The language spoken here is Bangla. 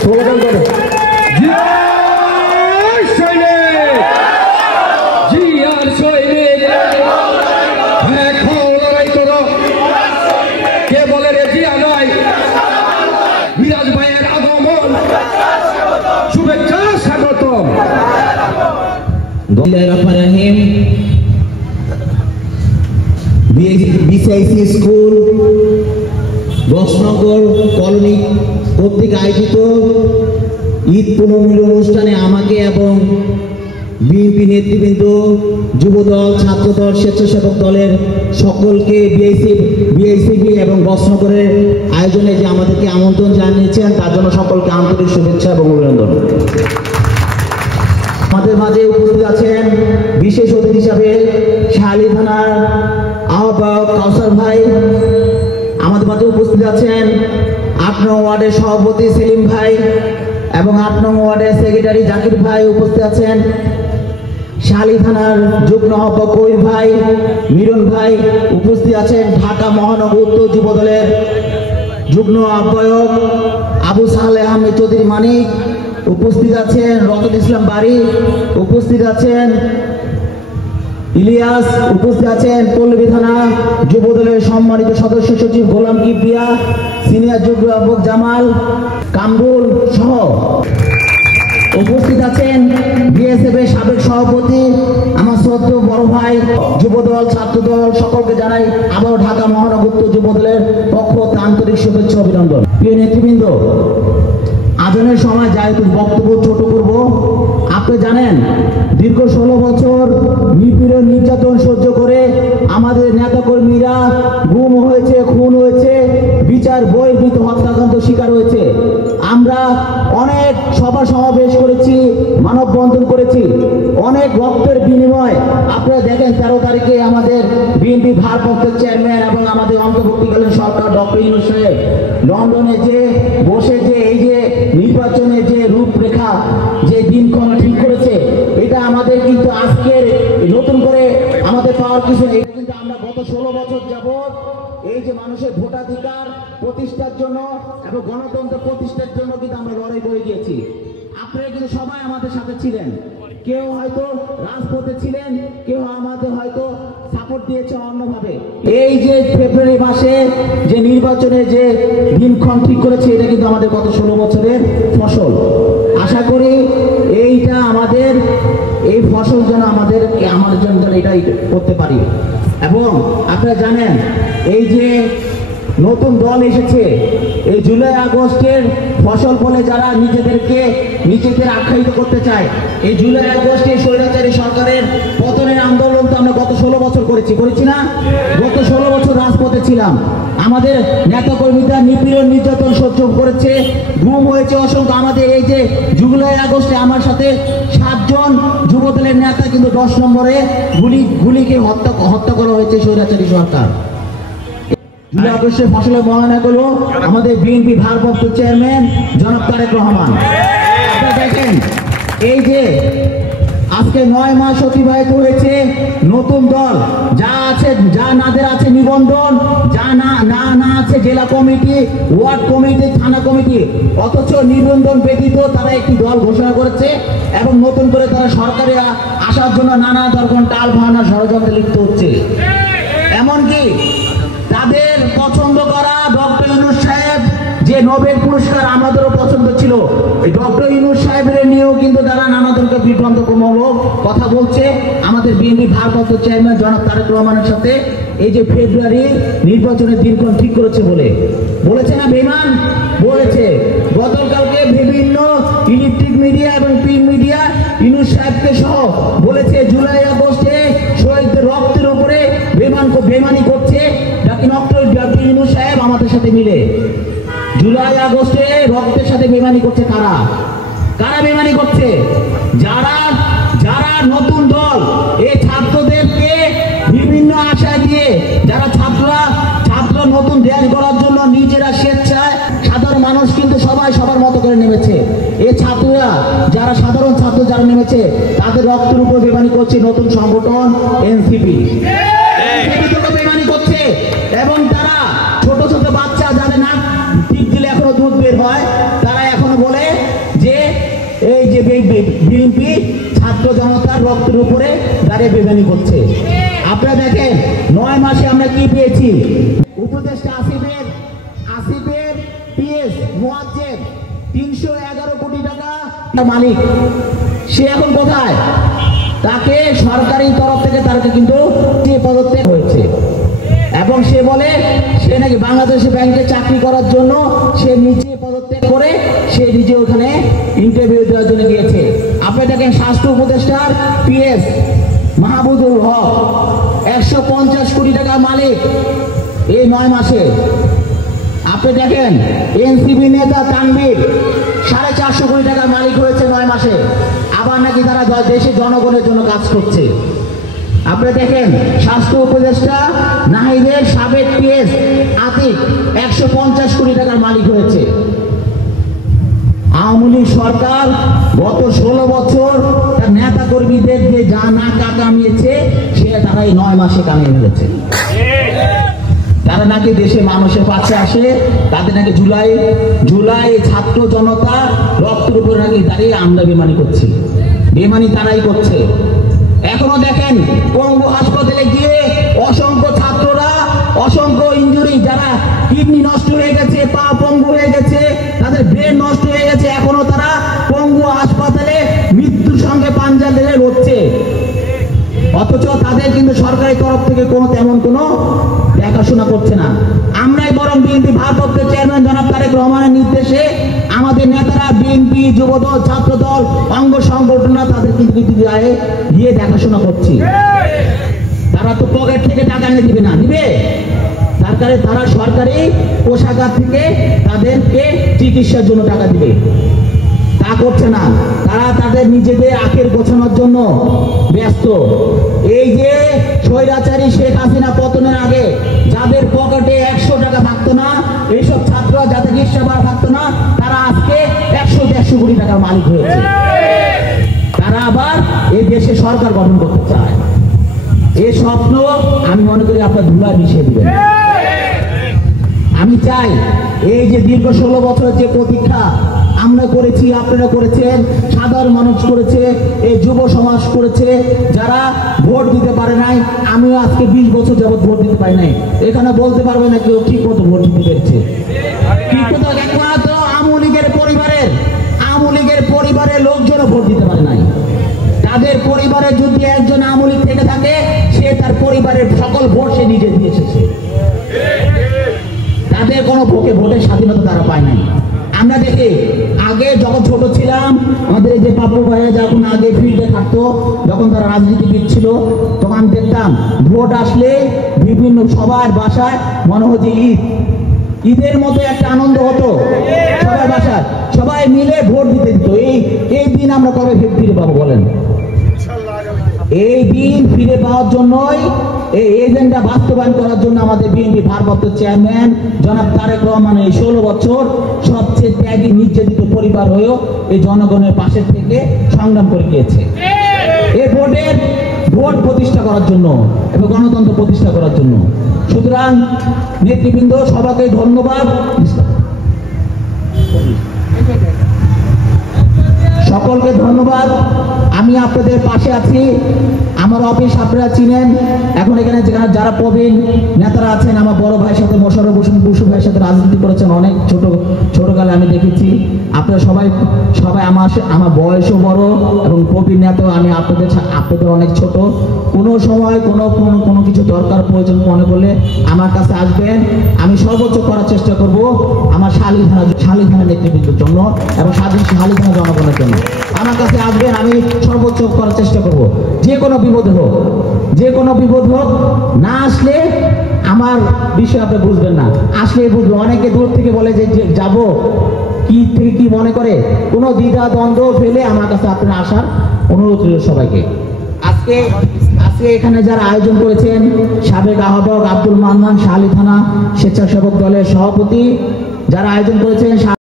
স্লোগান করে বিসিআইসি স্কুল বক্সনগর কলোনি কর্তৃক আয়োজিত ঈদ পুনর্মিলন অনুষ্ঠানে আমাকে এবং বিএনপি নেতৃবৃন্দ, যুবদল, ছাত্রদল, স্বেচ্ছাসেবক দলের সকলকে বিআইসিবি এবং বক্সনগরের আয়োজনে যে আমাদেরকে আমন্ত্রণ জানিয়েছেন তার জন্য সকলকে আন্তরিক শুভেচ্ছা এবং অভিনন্দন। আমাদের মাঝে উপস্থিত আছেন বিশেষ অতিথি হিসাবে শাহালি থানার আহ্বায়ক কাউসার ভাই, আমাদের মাঝে উপস্থিত আছেন ৮ নং ওয়ার্ডের সভাপতি সেলিম ভাই এবং ৮ নং ওয়ার্ডের সেক্রেটারি জাকির ভাই উপস্থিত আছেন, শাহালি থানার যুগ্ম আহ্বায়ক কবির ভাই, মিরন ভাই উপস্থিত আছেন, ঢাকা মহানগর উত্তর যুবদলের যুগ্ম আহ্বায়ক আবু সালেহ আহমেদ চৌধুরী মানিক উপস্থিত আছেন, রতন ইসলাম বাড়ি উপস্থিত আছেন, ইলিয়াস উপস্থিত আছেন, পল্লবী থানা যুবদলের সম্মানিত সদস্য সচিব গোলাম কিবরিয়া, সিনিয়র যুগ্ম আহ্বায়ক জামাল কামরুল সহ উপস্থিত আছেন বিএসএফ এর সাবেক সভাপতি আমার শ্রদ্ধেয় বড় ভাই। যুবদল, ছাত্রদল সকলকে জানাই আবারও ঢাকা মহানগর উত্তর যুবদলের পক্ষ থেকে আন্তরিক শুভেচ্ছা অভিনন্দন। প্রিয় নেতৃবৃন্দ, আজানের সময় যেহেতু বক্তব্য ছোট করব, আপনি জানেন দীর্ঘ 16 বছর নিপীড়ন নির্যাতন সহ্য করে আমাদের নেতাকর্মীরা গুম হয়েছে, খুন হয়েছে, বিচার বহির্ভূত হত্যাকাণ্ড শিকার হয়েছে। আমরা অনেক সভা সমাবেশ করেছি, মানববন্ধন করেছি, অনেক রক্তের বিনিময়। আপনারা দেখেন 13 তারিখে আমাদের বিএনপি ভারপ্রাপ্ত চেয়ারম্যান এবং আমাদের অন্তর্বর্তীকালীন সরকার ডক্টর ইউনূস সাহেব লন্ডনে যে বসে যে এই যে নির্বাচনের যে রূপরেখা যে দিনক্ষণ ঠিক করেছে, এটা আমাদের কিন্তু আজকের নতুন করে আমাদের পাওয়ার কিছু নেই। কিন্তু আমরা গত 16 বছর যাবত এই যে মানুষের ভোটাধিকার প্রতিষ্ঠার জন্য এবং গণতন্ত্র প্রতিষ্ঠার জন্য কিন্তু আমরা লড়াই করে গিয়েছি। আপনারা কিন্তু সবাই আমাদের সাথে ছিলেন, কেউ হয়তো রাজপথে ছিলেন, কেউ আমাদের হয়তো সাপোর্ট দিয়েছে অন্যভাবে। এই যে ফেব্রুয়ারি মাসে যে নির্বাচনের যে দিনক্ষণ ঠিক করেছে, এটা কিন্তু আমাদের গত 16 বছরের ফসল। আশা করি এইটা আমাদের এই ফসল যেন আমাদের জন্য এটাই করতে পারি। এবং আপনারা জানেন এই যে নতুন দল এসেছে, এই জুলাই আগস্টের ফসল বলে যারা নিজেদের আখ্যায়িত করতে চায়, এই জুলাই আগস্টে স্বৈরাচারী সরকারের পতনের আন্দোলন তো আমরা গত 16 বছর করেছি না? গত 16 বছর রাজপথে ছিলাম, আমাদের নেতাকর্মীরা নিপীড়ন নির্যাতন সহ্য করেছে, গুম হয়েছে অসংখ্য। আমাদের এই যে জুলাই আগস্টে আমার সাথে 7 জন যুবদলের নেতা কিন্তু 10 নম্বরে গুলিকে হত্যা করা হয়েছে স্বৈরাচারী সরকার। জুলাই আগস্টের ফসলের বর্ণনা করলো আমাদের বিএনপি ভারপ্রাপ্ত চেয়ারম্যান জনাব তারেক রহমান। আপনারা দেখেন এই যে আজকে 9 মাস অতিবাহিত হয়েছে, নতুন দল যা আছে, যা নাদের আছে নিবন্ধন, যা না আছে জেলা কমিটি, ওয়ার্ড কমিটি, থানা কমিটি, অথচ নিবন্ধন ব্যতীত তারা একটি দল ঘোষণা করেছে এবং নতুন করে তারা সরকারে আসার জন্য নানা ধরনের টাল বাহানা ষড়যন্ত্রে লিপ্ত হচ্ছে। এমনকি তাদের পছন্দ করা ডক্টর ইউনূস সাহেব যে নোবেল পুরস্কার আমাদেরও পছন্দ ছিল, এই ডক্টর ইউনূস সাহেবের নিয়েও কিন্তু তারা নানা ধরনের বিভ্রান্তমূলক কথা বলছে। আমাদের বিএনপি ভারপ্রাপ্ত চেয়ারম্যান জনাব তারেক রহমানের সাথে এই যে ফেব্রুয়ারি নির্বাচনের দিনক্ষণ ঠিক করেছে বলেছে না বেঈমান? বলেছে। গতকালকে বিভিন্ন ইলেকট্রিক মিডিয়া এবং প্রিন্ট মিডিয়া ইউনূস সাহেবকে সহ বলেছে জুলাই আগস্টে শহীদদের রক্তের উপরে বেমানি করছে ডক্টর ইউনূস সাহেব আমাদের সাথে মিলে। জুলাই আগস্টে রক্তের সাথে বেমানি করছে কারা বেমানি করছে? যারা নতুন দল এই ছাত্রদেরকে বিভিন্ন আশা দিয়ে, যারা ছাত্র নতুন দেশ গড়ার জন্য নিজেরা স্বেচ্ছায়, সাধারণ মানুষ কিন্তু সবাই সবার মতো করে নেমেছে। এই ছাত্ররা যারা সাধারণ ছাত্র যারা নেমেছে তাদের রক্তের উপর বেমানি করছে নতুন সংগঠন এনসিপি বেমানি করছে। এবং তারা ছোট ছোট বাচ্চা যাদের নাক টিপ দিলে এখনো দুধ বের হয়, তারা এখনো বলে বিএনপি ছাত্র জনতার রক্তের উপরে দাঁড়িয়ে বেমানি করছে। আপনারা দেখেন 9 মাসে আমরা কি পেয়েছি। উপদেষ্টা আসিফের পিএস মুয়াজ্জেম 311 কোটি টাকা মালিক, সে এখন কোথায়? তাকে সরকারি তরফ থেকে তাকে কিন্তু পদত্যাগ হয়েছে এবং সে বলে সে নাকি বাংলাদেশ ব্যাংকে চাকরি করার জন্য সে নিজে পদত্যাগ করে সে নিজে ওখানে ইন্টারভিউ দেওয়ার জন্য গিয়েছে। আপনি দেখেন স্বাস্থ্য উপদেষ্টার পিএস মাহবুবুল হক 150 কোটি টাকা মালিক এই 9 মাসে। আপনি দেখেন এনসিপি নেতা তানভীর 450 কোটি টাকার মালিক হয়েছে 9 মাসে, আবার নাকি তারা দেশের জনগণের জন্য কাজ করছে। আপনি দেখেন স্বাস্থ্য উপদেষ্টা নাহিদের সাবেক পিএস আতিক 150 কোটি টাকার মালিক হয়েছে। আওয়ামী লীগ সরকার গত 16 বছর তার নেতা কর্মীদের যে যা না কামিয়েছে সে তারা এই 9 মাসে কামিয়ে ফেলেছে। তারা নাকি দেশে মানুষের পাশে আসে, তাদের নাকি জুলাই ছাত্র জনতা রক্তের উপর নাকি দাঁড়িয়ে আমরা বেমানি করছি। বেমানি তারাই করছে। এখনো দেখেন পঙ্গু হাসপাতালে গিয়ে অসংখ্য ছাত্ররা অসংখ্য ইনজুরি, যারা কিডনি নষ্ট হয়ে গেছে, পা পঙ্গু হয়ে গেছে, তাদের ব্রেন নষ্ট হয়ে গেছে, এখনো তারা পঙ্গু হাসপাতালে মৃত্যুর সঙ্গে পাঞ্জা লেগে লড়ছে। অথচ তাদের কিন্তু সরকারি তরফ থেকে তেমন কোনো দেখাশোনা করছে না। আমরাই বরং বিএনপি ভারপ্রাপ্ত চেয়ারম্যান জনাব তারেক রহমানের নির্দেশে আমাদের নেতারা বিএনপি, যুবদল, ছাত্রদল, অঙ্গ সংগঠনরা তাদের কিন্তু গিয়ে দেখাশোনা করছি। তারা তো পকেট থেকে টাকা এনে দিবে না, দিবে তারা সরকারি কোষাগার থেকে তাদেরকে চিকিৎসার জন্য টাকা দিবে, তা করছে না। তারা তাদের নিজেদের আখের গোছানোর জন্য ব্যস্ত। এই যে স্বৈরাচারী শেখ হাসিনা পতনের আগে যাদের পকেটে 100 টাকা থাকতো না, এইসব ছাত্ররা যাদের রিক্সা ভাড়া থাকতো না, তারা আজকে 100-150 কোটি টাকার মালিক হয়েছে। তারা আবার এই দেশে সরকার গঠন করতে চায়। এই স্বপ্ন আমি মনে করি আপনার ধুলায় মিশিয়ে দিবেন। আমি চাই এই যে দীর্ঘ 16 বছরের যে প্রতীক্ষা আমরা করেছি, আপনারা করেছেন, সাধারণ মানুষ করেছে, এই যুব সমাজ করেছে, যারা ভোট দিতে পারে নাই। আমিও আজকে 20 বছর যাবৎ ভোট দিতে পারি নাই। এখানে বলতে পারবে না কেউ ঠিক মতো ভোট দিতে পেরেছে। ঠিক মতো একমাত্র আওয়ামী লীগের পরিবারের লোকজনও ভোট দিতে পারে নাই। তাদের পরিবারে যদি একজন আওয়ামী লীগ থেকে থাকে, সে তার পরিবারের সকল ভোট সে নিজে দিয়ে এসেছে। তাদের কোনো ভোটের স্বাধীনতা তারা পায় নাই। আমরা দেখি আগে যখন ছোট ছিলাম, আমাদের এই যে পাপ্পু ভাইয়া যখন আগে ফিল্ডে থাকতো, যখন তারা রাজনীতিবিদ ছিল, তখন দেখতাম ভোট আসলে বিভিন্ন সবার বাসায় মনে হচ্ছে ঈদের মতো একটা আনন্দ হতো। সবার বাসায় সবাই মিলে ভোট দিতে দিত। এই দিন আমরা কবে ফিরে পাবো বলেন? এই দিন ফিরে পাওয়ার জন্যই, এই এজেন্ডা বাস্তবায়ন করার জন্য আমাদের বিএনপি ভারপ্রাপ্ত চেয়ারম্যান জনাব তারেক রহমান এই 16 বছর সবচেয়ে ত্যাগী নির্যাতিত পরিবার হয়েও এই জনগণের পাশে থেকে সংগ্রাম করে গিয়েছে। এই ভোট প্রতিষ্ঠা করার জন্য এবং গণতন্ত্র প্রতিষ্ঠা করার জন্য। সুতরাং নেতৃবৃন্দ, সবাইকে ধন্যবাদ, সকলকে ধন্যবাদ। আমি আপনাদের পাশে আছি। আমার অফিস আপনারা চিনেন। এখন এখানে যারা প্রবীণ নেতারা আছেন, আমার বড় ভাইয়ের সাথে মোশাররফ হোসেন বসু ভাইয়ের সাথে রাজনীতি করেছেন অনেক ছোটকালে আমি দেখেছি। আপনারা সবাই আমার বয়সও বড় এবং প্রবীণ নেতা। আমি আপনাদের অনেক ছোট। কোনো সময় কোনো কিছু দরকার প্রয়োজন মনে করলে আমার কাছে আসবেন। আমি সর্বোচ্চ করার চেষ্টা করব আমার শালীধারা নেতৃবৃন্দের জন্য এবং শালীধারা জনগণের জন্য। আমার কাছে আসবেন, আমি সর্বোচ্চ করার চেষ্টা করব। যে কোনো বিপদ হোক, না আসলে আমার বিষয় আপনি বুঝবেন না, আসলে বুঝবেন। অনেকে দূর থেকে বলে যে যাব, কি মনে করে, কোনো দ্বিধা দ্বন্দ্ব ফেলে আমার কাছে আপনারা আসার অনুরোধ রইল সবাইকে। আজকে এখানে যারা আয়োজন করেছেন, সাবেক আহ্বায়ক আব্দুল মান্নান, শালী থানা স্বেচ্ছাসেবক দলের সভাপতি, যারা আয়োজন করেছেন